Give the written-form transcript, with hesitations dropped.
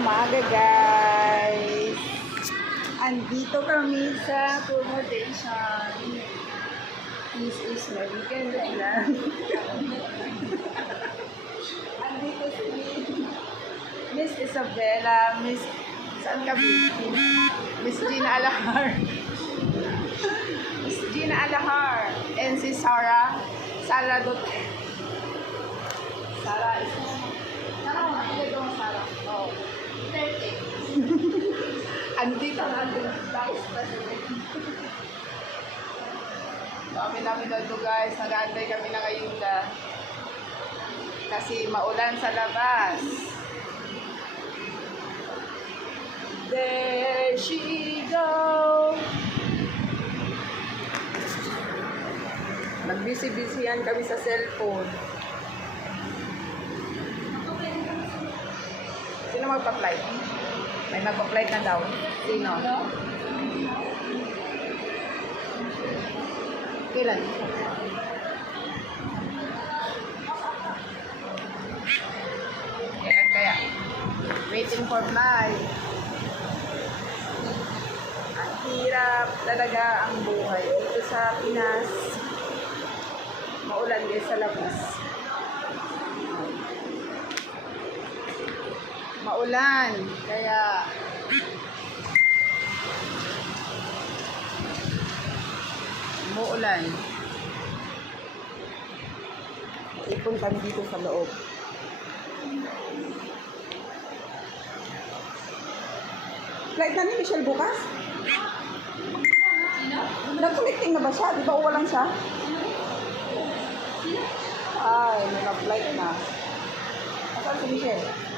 umaga, guys. Andito kami sa accommodation. This is my weekend lang. Andito si Miss Isabella, Miss saan ka, Miss Gina Alahar. Miss Gina Alahar. And si Sarah Duterte. Sarah is Sarah. Oh. 30. Andito ang ating vice president. Dami na ito, guys. Nag-aantay kami ng ayuda. Kasi maulan sa labas. There she go. Nagbisi-bisihan kami sa cellphone. Sino magpa-flight? May magpa-flight na daw. Sino? Kailan? Kailan kaya? Waiting for flight. Ang hirap talaga ang buhay. Ito sa Pinas, maulan din sa labas. Maulan, kaya umuulan. Ipon kami dito sa loob. Flight na ni Michelle bukas? Nag-connecting na ba siya? Di ba uwalan siya? Ay, may nag-flight na. Asan si Michelle?